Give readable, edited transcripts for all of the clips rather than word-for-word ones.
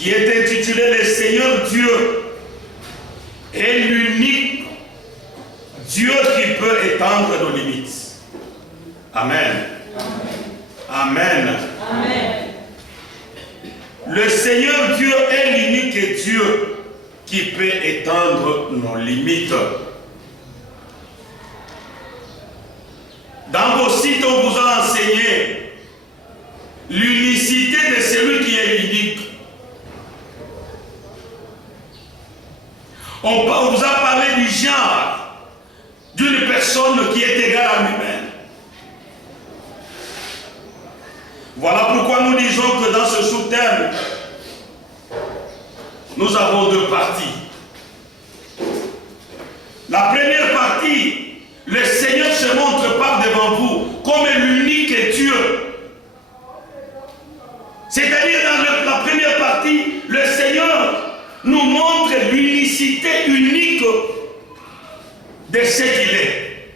qui est intitulé Le Seigneur Dieu est l'unique Dieu qui peut étendre nos limites. Amen. Amen. Amen. Le Seigneur Dieu est l'unique Dieu qui peut étendre nos limites. Dans vos sites, on vous a enseigné l'unicité de celui qui est unique. On vous a parlé du genre d'une personne qui est égale à lui-même. Voilà pourquoi nous disons que dans ce sous-thème, nous avons deux parties. La première partie, le Seigneur se montre par devant vous comme l'unique Dieu. C'est-à-dire dans la première partie, le Seigneur nous montre l'unicité unique de ce qu'il est.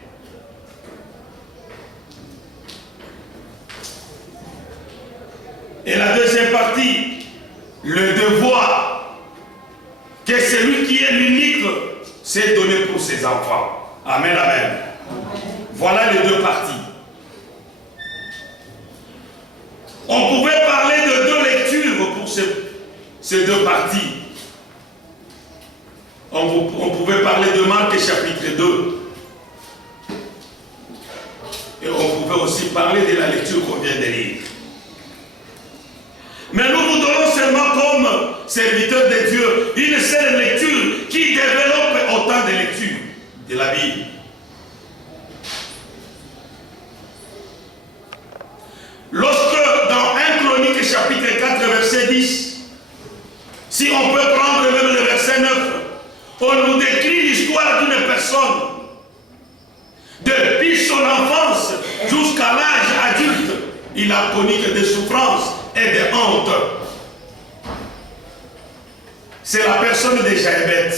Et la deuxième partie, le devoir que celui qui est l'unique s'est donné pour ses enfants. Amen, amen. Voilà les deux parties. On pouvait parler de deux lectures pour ces deux parties. On pouvait parler de Marc chapitre 2. Et on pouvait aussi parler de la lecture qu'on vient de lire. Mais nous vous donnons seulement comme serviteurs de Dieu une seule lecture qui développe autant de lectures de la Bible. Lorsque dans 1 Chronique chapitre 4 verset 10, si on peut prendre même le verset 9, on nous décrit l'histoire d'une personne depuis son enfance jusqu'à l'âge adulte. Il a connu que des souffrances et des hontes. C'est la personne de Jaébet.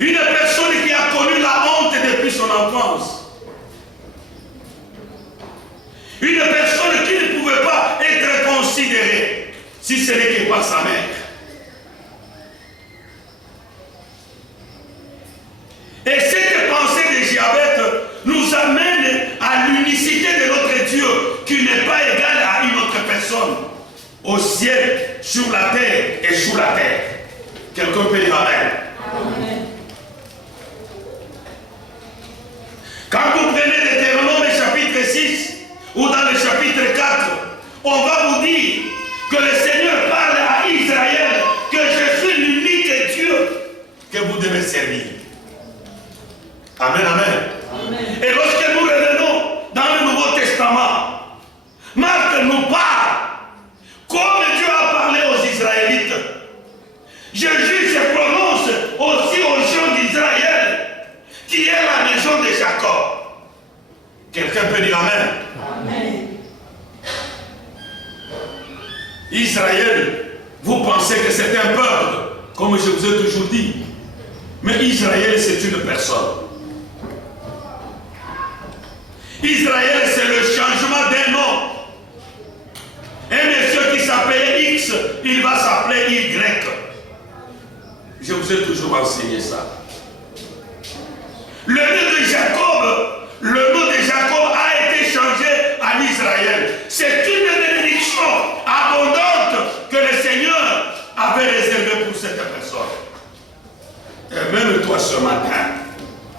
Une personne qui a connu la honte depuis son enfance. Une personne qui ne pouvait pas être considérée si ce n'est que par sa mère. Et cette pensée de Jaébet nous amène à l'unicité de notre Dieu qui n'est pas égal à une autre personne. Au ciel, sur la terre et sous la terre. Quelqu'un peut dire Amen. Amen. Quand vous prenez Deutéronome chapitre 6 ou dans le chapitre 4, on va vous dire que le Seigneur parle à Israël que je suis l'unique Dieu que vous devez servir. Amen, amen. Amen. Et lorsque nous revenons dans le Nouveau Testament, Marc nous parle comme Dieu a parlé aux Israélites. Jésus se prononce aussi aux gens d'Israël, qui est la maison de Jacob. Quelqu'un peut dire Amen. Amen. Israël, vous pensez que c'est un peuple, comme je vous ai toujours dit. Mais Israël, c'est une personne. Israël, c'est le changement d'un nom. Un monsieur qui s'appelait X, il va s'appeler Y. Je vous ai toujours enseigné ça. Le nom de Jacob a été changé en Israël. C'est une bénédiction abondante que le Seigneur avait réservée pour cette personne. Et même toi ce matin,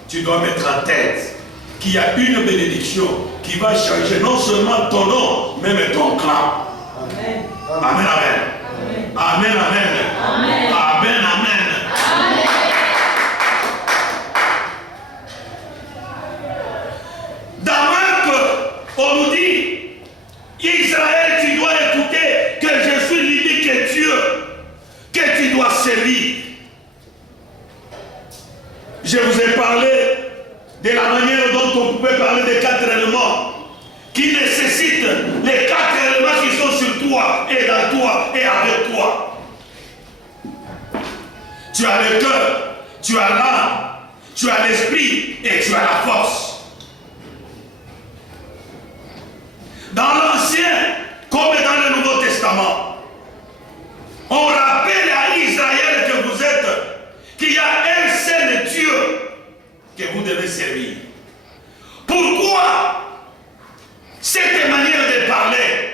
tu dois mettre en tête qu'il y a une bénédiction qui va changer non seulement ton nom, mais même ton clan. Amen. Amen, amen. Amen, amen. Amen, amen. Amen. Dans Marc, on nous dit, Israël, tu dois écouter que je suis l'unique Dieu que tu dois servir. Je vous ai parlé de la manière dont on pouvait parler des 4 éléments qui nécessitent les 4 éléments qui sont sur toi et dans toi et avec toi. Tu as le cœur, tu as l'âme, tu as l'esprit et tu as la force. Dans l'Ancien comme devez servir. Pourquoi cette manière de parler?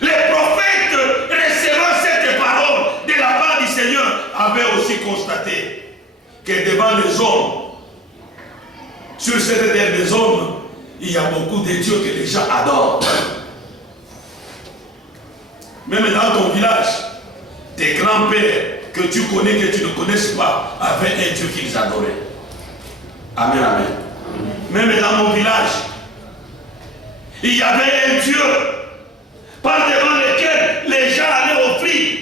Les prophètes recevant cette parole de la part du Seigneur avaient aussi constaté que devant les hommes, sur cette terre des hommes, il y a beaucoup de dieux que les gens adorent. Même dans ton village, tes grands-pères que tu connais, que tu ne connaisses pas, avaient un Dieu qu'ils adoraient. Amen, amen. Même dans mon village, il y avait un Dieu par devant lequel les gens allaient offrir.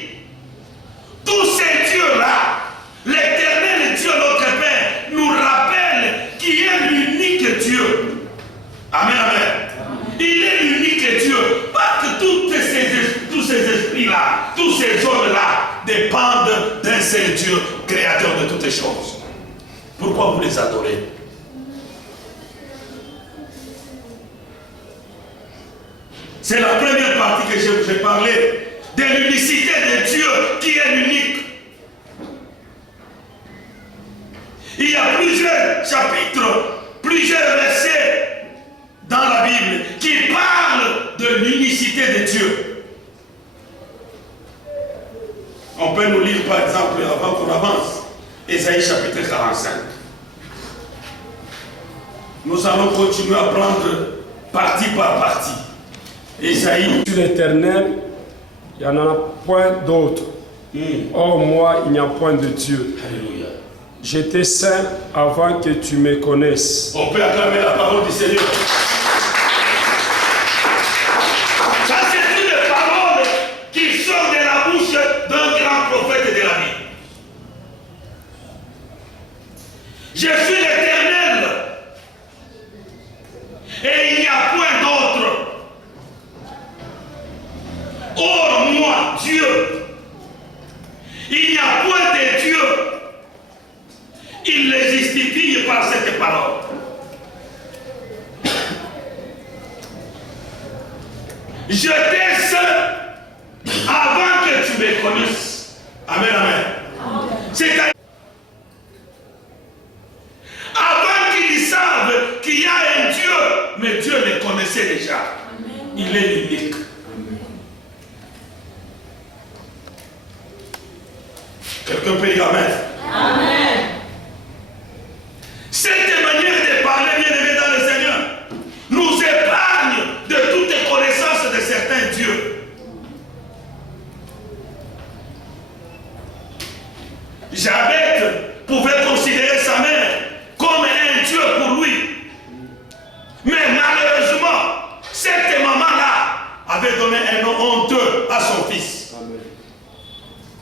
Tous ces dieux-là, l'éternel Dieu, notre Père, nous rappelle qu'il est l'unique Dieu. Amen, amen. Il est l'unique Dieu. Pas que tous ces esprits-là, tous ces hommes-là dépendent d'un seul Dieu, créateur de toutes choses. Pourquoi vous les adorez? C'est la première partie que je vous ai parlé de l'unicité de Dieu qui est l'unique. Il y a plusieurs chapitres, plusieurs versets dans la Bible qui parlent de l'unicité de Dieu. On peut nous lire par exemple, avant qu'on avance, Ésaïe chapitre 45. Nous allons continuer à prendre partie par partie. Ésaïe. Sur l'Éternel, il n'y en a point d'autre. Or moi, il n'y a point de Dieu. Alléluia. J'étais saint avant que tu me connaisses. On peut acclamer la parole du Seigneur. Ça, c'est une parole qui sort de la bouche d'un grand prophète de la Bible. Je suis l'Éternel et il n'y a point d'autre. Or moi, Dieu, il n'y a point de Dieu. Il les justifie par cette parole. Je t'ai seul avant que tu me connaisses. Amen, amen. C'est-à-dire, avant qu'ils savent qu'il y a un Dieu, mais Dieu les connaissait déjà. Il est l'unique. Quelqu'un peut dire amen. Amen. Cette manière de parler, bien aimé dans le Seigneur, nous épargne de toute connaissance de certains dieux. Jabez pouvait considérer sa mère comme un dieu pour lui. Mais malheureusement, cette maman-là avait donné un nom honteux à son fils. Amen.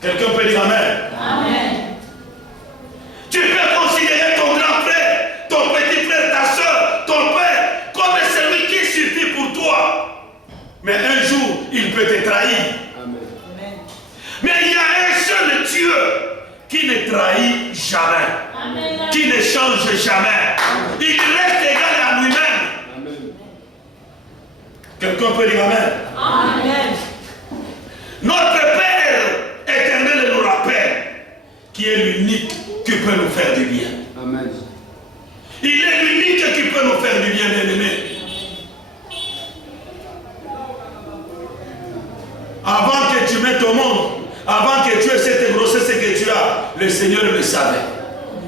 Quelqu'un peut dire amen. Amen. Tu peux considérer ton grand frère, ton petit frère, ta soeur, ton père, comme celui qui suffit pour toi. Mais un jour, il peut te trahir. Amen. Mais il y a un seul Dieu qui ne trahit jamais. Amen. Qui ne change jamais. Amen. Il reste égal à lui-même. Quelqu'un peut dire amen. Amen. Notre Père éternel nous rappelle qui est l'unique qui peut nous faire du bien. Amen. Il est l'unique qui peut nous faire du bien, bien-aimé. Avant que tu mettes au monde, avant que tu aies cette grossesse que tu as, le Seigneur le savait.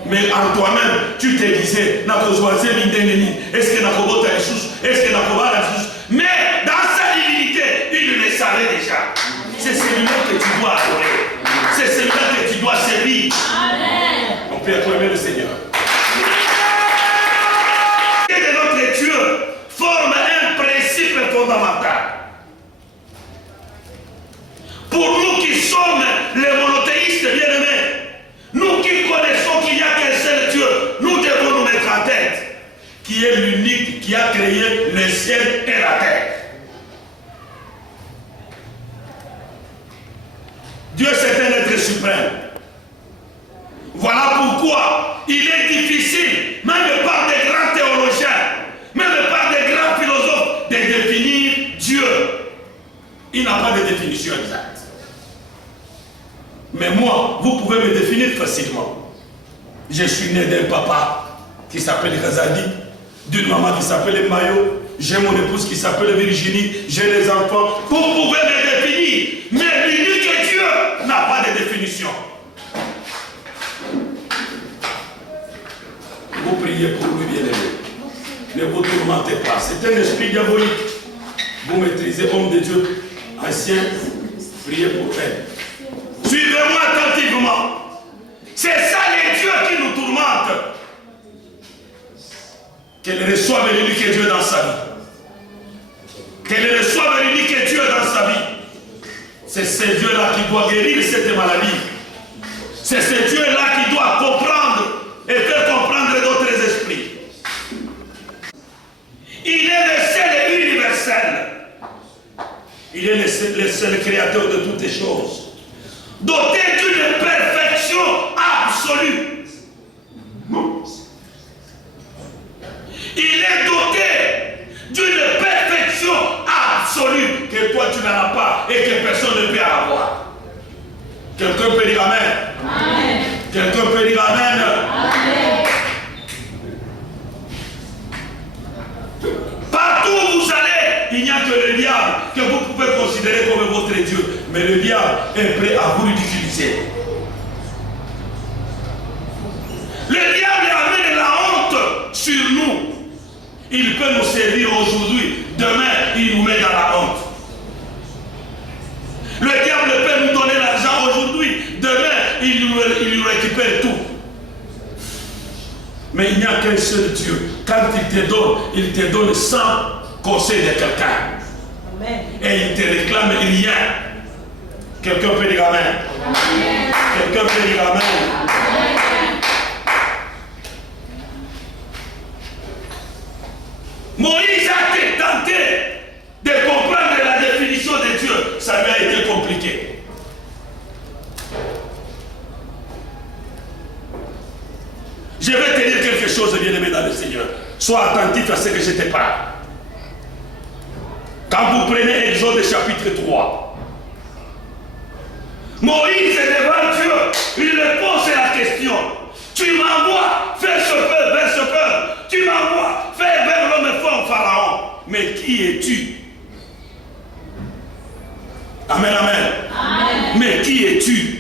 Mais en toi-même, tu te disais, est-ce que Nakobota est sous, est-ce que Nakoba est sous. Mais dans sa divinité, il le savait déjà. C'est celui-là que tu dois adorer. C'est celui-là que tu dois servir. Amen. On peut acclamer le Seigneur. Et de notre Dieu forme un principe fondamental. Pour nous qui sommes les monothéistes bien-aimés, nous qui connaissons qu'il n'y a qu'un seul Dieu, nous devons nous mettre en tête qui est l'unique qui a créé le ciel et la terre. Dieu c'est un être suprême. Voilà pourquoi il est difficile, même par des grands théologiens, même par des grands philosophes, de définir Dieu. Il n'a pas de définition exacte. Mais moi, vous pouvez me définir facilement. Je suis né d'un papa qui s'appelle Kazadi, d'une maman qui s'appelle Mayo, j'ai mon épouse qui s'appelle Virginie, j'ai les enfants. Vous pouvez me définir, mais l'unique Dieu n'a pas de définition. Vous priez pour lui, bien-aimé. Ne vous tourmentez pas. C'est un esprit diabolique. Vous maîtrisez, homme de Dieu, ancien, priez pour elle. Suivez-moi attentivement. C'est ça les dieux qui nous tourmentent. Qu'elle reçoive l'unique Dieu dans sa vie. Qu'elle reçoive l'unique Dieu dans sa vie. C'est ce Dieu-là qui doit guérir cette maladie. C'est ce Dieu-là qui doit comprendre et faire comprendre d'autres esprits. Il est le seul et universel. Il est le seul créateur de toutes les choses. Doté d'une perfection absolue. Il est doté d'une perfection absolue que toi tu n'as pas et que personne ne peut avoir. Quelqu'un peut dire Amen. Amen. Quelqu'un peut dire Amen. Amen. Partout où vous allez, il n'y a que le diable que vous pouvez considérer comme votre Dieu. Mais le diable est prêt à vous ridiculiser. Le diable amène la honte sur nous. Il peut nous servir aujourd'hui. Demain, il nous met dans la honte. Le diable peut nous donner l'argent aujourd'hui. Demain, il nous récupère tout. Mais il n'y a qu'un seul Dieu. Quand il te donne sans conseil de quelqu'un. Et il te réclame rien. Quelqu'un peut dire Amen. Amen. Quelqu'un peut dire Amen. Amen. Moïse a été tenté de comprendre la définition de Dieu. Ça lui a été compliqué. Je vais te dire quelque chose, bien-aimé dans le Seigneur. Sois attentif à ce que je te parle. Quand vous prenez Exode chapitre 3, Moïse est devant Dieu, il lui pose la question. Tu m'envoies faire ce peuple vers ce peuple. Tu m'envoies faire vers l'homme fort Pharaon. Mais qui es-tu? Amen, amen. Amen. Mais qui es-tu?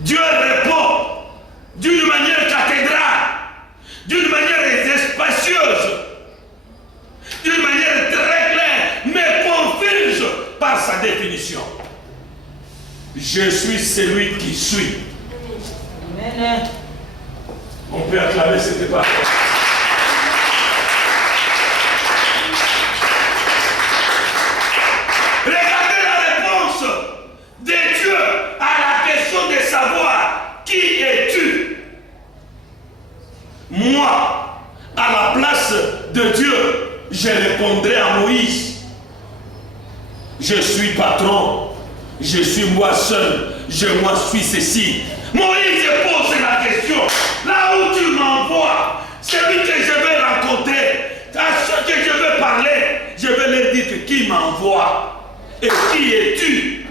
Dieu répond d'une manière cathédrale, d'une manière spacieuse, d'une manière très claire, mais confuse par sa définition. Je suis celui qui suis. Amen. On peut acclamer cette parole. Regardez la réponse de Dieu à la question de savoir qui es-tu. Moi, à la place de Dieu, je répondrai à Moïse. Je suis patron. Je suis moi seul. Moi suis ceci. Moïse pose la question. Là où tu m'envoies, celui que je vais rencontrer, à ceux que je vais parler, je vais leur dire que qui m'envoie et qui es-tu?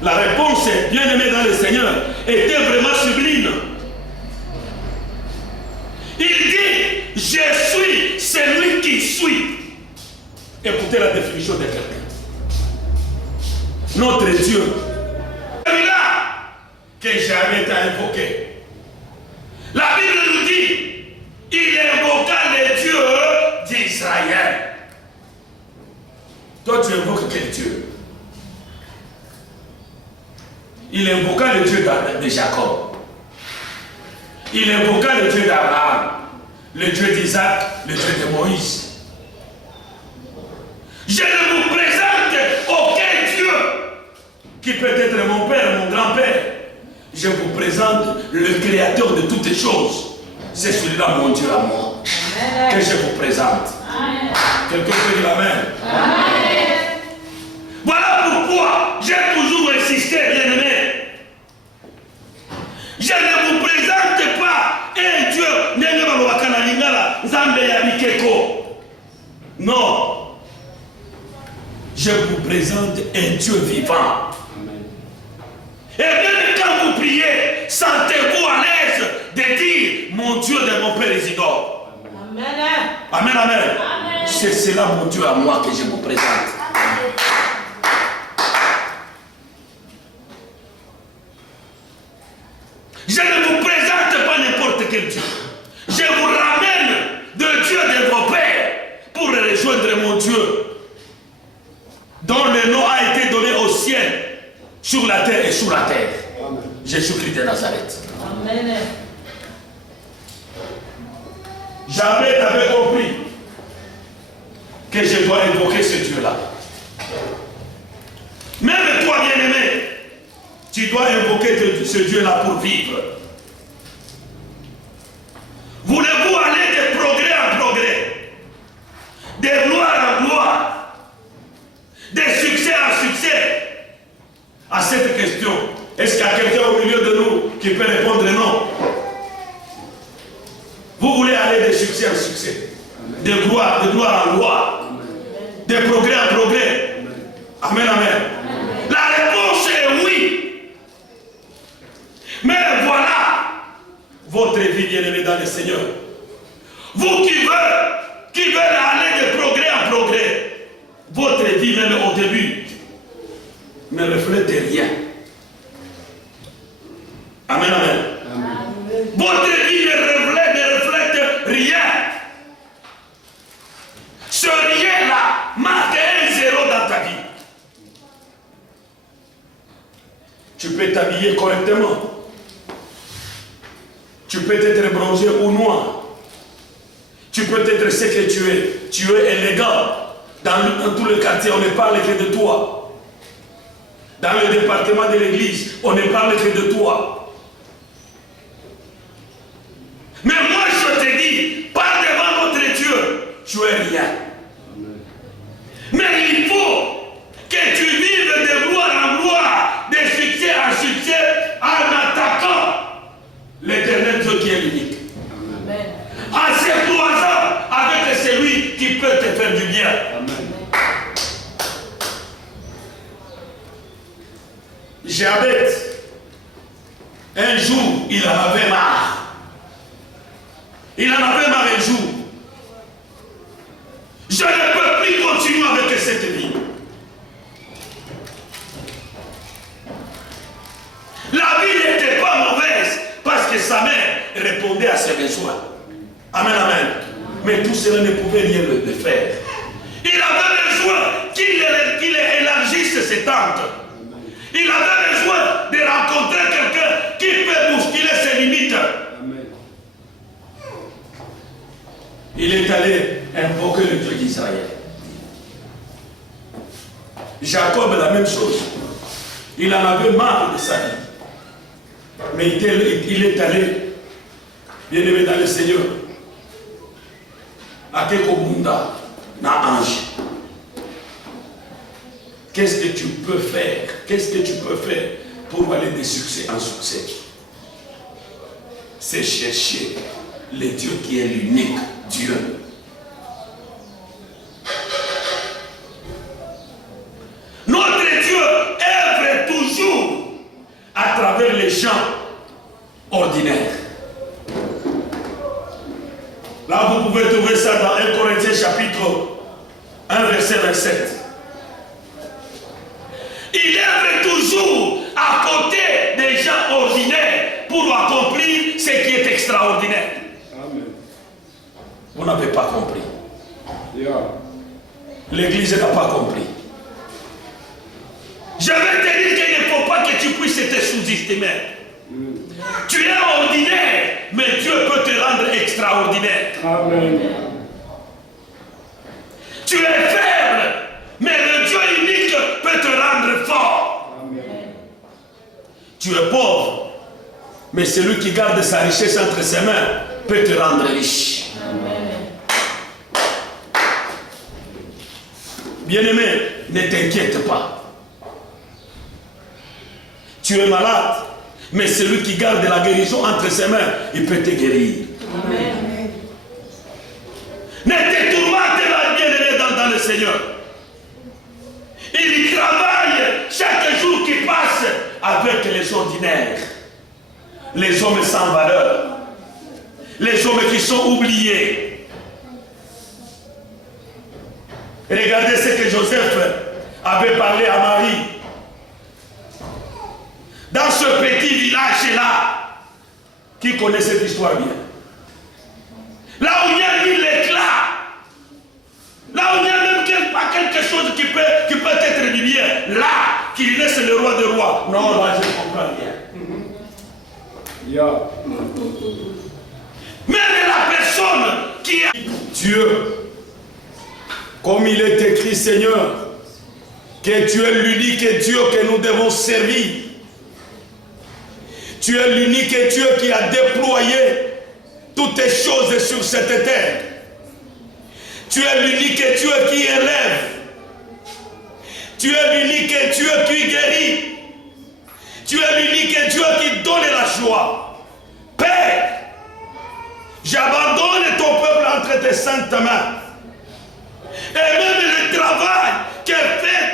La réponse, bien aimé dans le Seigneur, était vraiment sublime. Il dit, je suis celui qui suis. Écoutez la définition de quelqu'un. Notre Dieu, celui-là que jamais t'a invoqué. La Bible nous dit, il invoqua les dieux d'Israël. Toi, tu invoques quel Dieu? Il invoqua le Dieu de Jacob. Il invoqua le Dieu d'Abraham, le Dieu d'Isaac, le Dieu de Moïse. Je ne vous présente aucun Dieu qui peut être mon père, mon grand-père. Je vous présente le créateur de toutes choses. C'est celui-là, mon Dieu à moi, que je vous présente. Amen. Quelqu'un peut dire Amen. Amen. Voilà pourquoi j'ai toujours insisté, bien-aimé. Je ne vous présente pas un Dieu, non. Je vous présente un Dieu vivant. Amen. Et même quand vous priez, sentez-vous à l'aise. Amen, amen. C'est cela, mon Dieu, à moi que je vous présente. Je ne vous présente pas n'importe quel Dieu. Je vous ramène de Dieu de vos pères pour rejoindre mon Dieu, dont le nom a été donné au ciel, sur la terre et sous la terre. Jésus-Christ de Nazareth. Amen. Jamais tu avais compris que je dois invoquer ce Dieu-là. Même toi, bien-aimé, tu dois invoquer ce Dieu-là pour vivre. Voulez-vous aller de progrès en progrès, de gloire en gloire, de succès en succès? À cette question, est-ce qu'il y a quelqu'un au milieu de nous qui peut répondre non? Vous voulez aller de succès en succès, de gloire en gloire, de progrès en progrès. Amen, amen. La réponse est oui. Mais voilà votre vie, bien-aimée dans le Seigneur. Vous qui veulent aller de progrès en progrès, votre vie, même au début, ne reflète rien. Amen, amen. Votre vie ne reflète rien. Ce rien-là marque un zéro dans ta vie. Tu peux t'habiller correctement. Tu peux être bronzé ou noir. Tu peux être ce que tu es. Tu es élégant. Dans tout le quartier, on ne parle que de toi. Dans le département de l'église, on ne parle que de toi. Mais moi, je te dis, par devant notre Dieu, tu es rien. Mais il faut que tu vives de gloire en gloire, de succès en succès, en attaquant l'Éternel Dieu qui est unique. Amen. En s'écroisant avec celui qui peut te faire du bien. Amen. Jabez, un jour, il en avait marre. Il en avait marre un jour. Je ne peux plus continuer avec cette vie. La vie n'était pas mauvaise parce que sa mère répondait à ses besoins. Amen, amen. Mais tout cela ne pouvait rien le faire. Il avait besoin qu'il élargisse ses tentes. Il avait besoin de rencontrer quelqu'un qui peut bousculer ses limites. Amen. Il est allé invoquer le Dieu d'Israël. Jacob, la même chose. Il en avait marre de sa vie. Mais il est allé, bien aimé dans le Seigneur, à Kekobunda, dans Ange. Qu'est-ce que tu peux faire? Qu'est-ce que tu peux faire pour aller de succès en succès? C'est chercher le Dieu qui est l'unique Dieu. Notre Dieu œuvre toujours à travers les gens ordinaires. Là, vous pouvez trouver ça dans 1 Corinthiens chapitre 1, verset 27. Il œuvre toujours à côté des gens ordinaires pour accomplir ce qui est extraordinaire. Amen. Vous n'avez pas compris. Yeah. L'Église n'a pas compris. Je vais te dire qu'il ne faut pas que tu puisses te sous-estimer. Tu es ordinaire, mais Dieu peut te rendre extraordinaire. Amen. Tu es faible, mais le Dieu unique peut te rendre fort. Amen. Tu es pauvre, mais celui qui garde sa richesse entre ses mains peut te rendre riche. Amen. Bien-aimé, ne t'inquiète pas. Tu es malade, mais celui qui garde la guérison entre ses mains, il peut te guérir. Amen. Ne te tourmente pas, bien-aimé, dans le Seigneur. Il travaille chaque jour qui passe avec les ordinaires, les hommes sans valeur, les hommes qui sont oubliés. Regardez ce que Joseph avait parlé à Marie. Dans ce petit village-là, qui connaît cette histoire bien. Là où il y a eu l'éclat, là où il y a même pas quelque chose qui peut être du bien, là, qu'il laisse le roi des rois. Non, là, je comprends bien. Yeah. Même la personne qui est Dieu, comme il est écrit, Seigneur, que tu es l'unique Dieu que nous devons servir. Tu es l'unique Dieu qui a déployé toutes les choses sur cette terre. Tu es l'unique Dieu qui élève. Tu es l'unique Dieu qui guérit. Tu es l'unique Dieu qui donne la joie. Père, j'abandonne ton peuple entre tes saintes mains. Et même le travail que fait,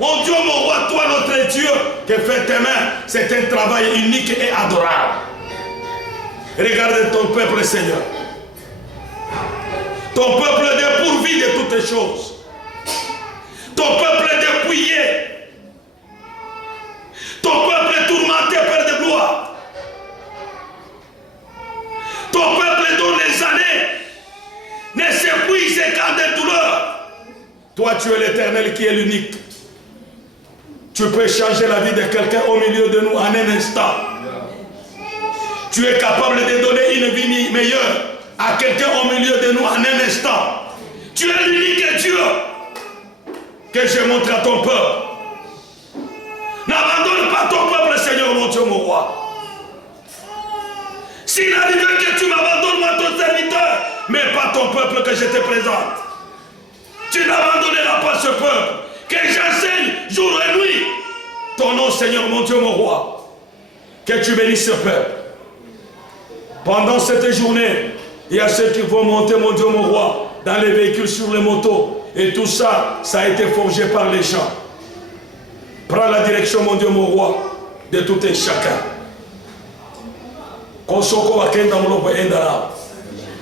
mon Dieu, mon roi, toi notre Dieu, que fait tes mains, c'est un travail unique et adorable. Regarde ton peuple, Seigneur. Ton peuple dépourvu de toutes les choses. Ton peuple dépouillé. Ton peuple tourmenté, Père de gloire. Ton peuple dont les années ne s'épuisent qu'en des douleurs. Toi, tu es l'Éternel qui est l'unique. Tu peux changer la vie de quelqu'un au milieu de nous en un instant. Tu es capable de donner une vie meilleure à quelqu'un au milieu de nous en un instant. Tu es l'unique Dieu que je montre à ton peuple. N'abandonne pas ton peuple, Seigneur, mon Dieu, mon roi. S'il arrive que tu m'abandonnes, moi, ton serviteur, mais pas ton peuple que je te présente. Tu n'abandonneras pas ce peuple, que j'enseigne jour et nuit. Ton nom, Seigneur, mon Dieu, mon roi. Que tu bénisses ce peuple. Pendant cette journée, il y a ceux qui vont monter, mon Dieu, mon roi, dans les véhicules, sur les motos. Et tout ça, ça a été forgé par les gens. Prends la direction, mon Dieu, mon roi, de tout un chacun.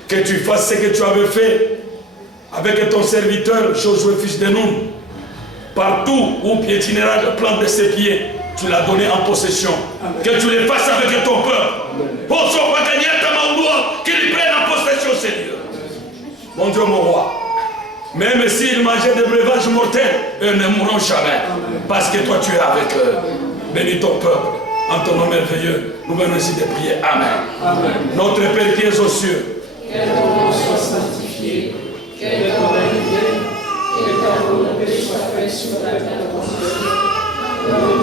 Que tu fasses ce que tu avais fait avec ton serviteur Josué, fils de Nun. Partout où piétinera le plan de ses pieds, tu l'as donné en possession. Amen. Que tu les fasses avec ton peuple. Pour ce qu'ils prennent en possession, Seigneur. Mon Dieu, mon roi. Même s'ils mangeaient des breuvages mortels, eux ne mourront jamais. Amen. Parce que toi, tu es avec eux. Bénis ton peuple. En ton nom merveilleux, nous venons ici de prier. Amen. Amen. Notre Père qui es aux cieux. Que ton nom soit sanctifié. Que ton règne vienne. Que ta volonté soit faite sur la terre comme sur le ciel.